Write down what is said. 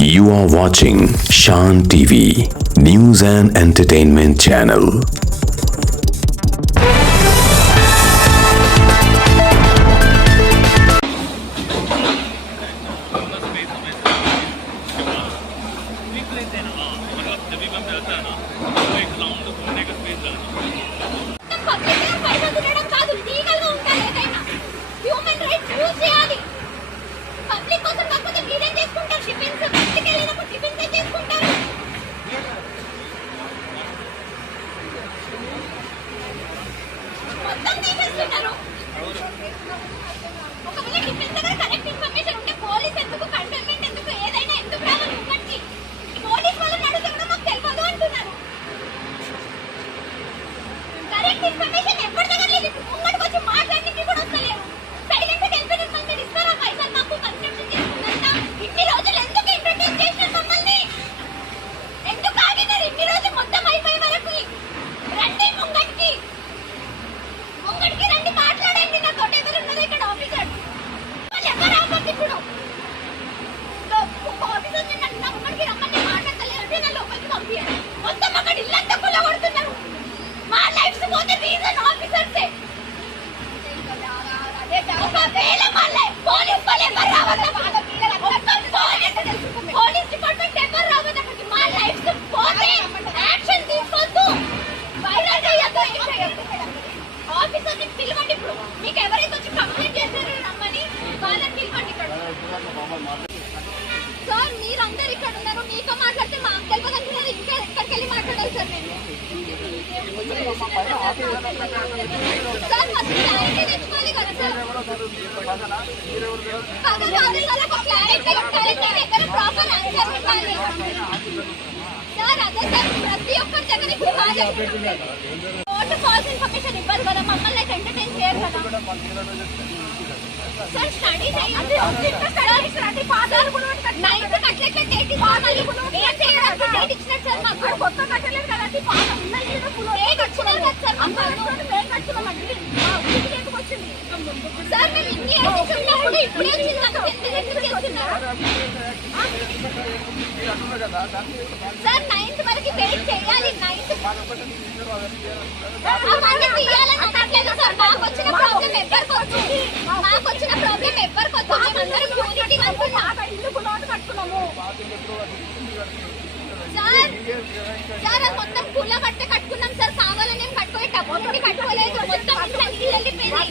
You are watching Shan TV, News and Entertainment Channel. Sir మీరందరూ ఇక్కడ ఉన్నారు, మీతో మాట్లాడితే మాకు తెలియదు అంటున్నారు. ఇంకా ఎక్కడికి వెళ్ళి మాట్లాడాలి సార్? నేను సార్ ఫస్ట్ క్లారిటీ తెచ్చుకోవాలి కదా సార్. క్లారిటీ ప్రాపర్ ఆన్సర్ ఇవ్వాలి సార్. అదే సార్ ప్రతి ఒక్కరి దగ్గర ఇప్పుడు బాగా ఫాల్స్ ఇన్ఫర్మేషన్ ఇవ్వదు కదా, మమ్మల్ని ఎంటర్టైన్ చేయరు కదా సార్. స్టడీ చేయండి సార్. మేము ఇన్ని ఇప్పుడే సార్ 9th వరకు వెయిట్ చేయాలి. 9th అవన్నీ తీయాలని అనట్లేదు సార్. మాకు వచ్చిన ప్రాబ్లం ఎవరికి వచ్చింది? మాకు వచ్చిన ప్రాబ్లం ఎవరికి వచ్చింది? మేమందరం యూనిటీ కట్టుకున్నాము సార్. సార్ అది మొత్తం పూల బట్ట కట్టుకున్నాం సార్. కావాలని ఏం కట్టుకోలేదు, డబ్బు నుండి కట్టుకోలేదు. మొత్తం నీళ్ళు వెళ్ళిపోయింది.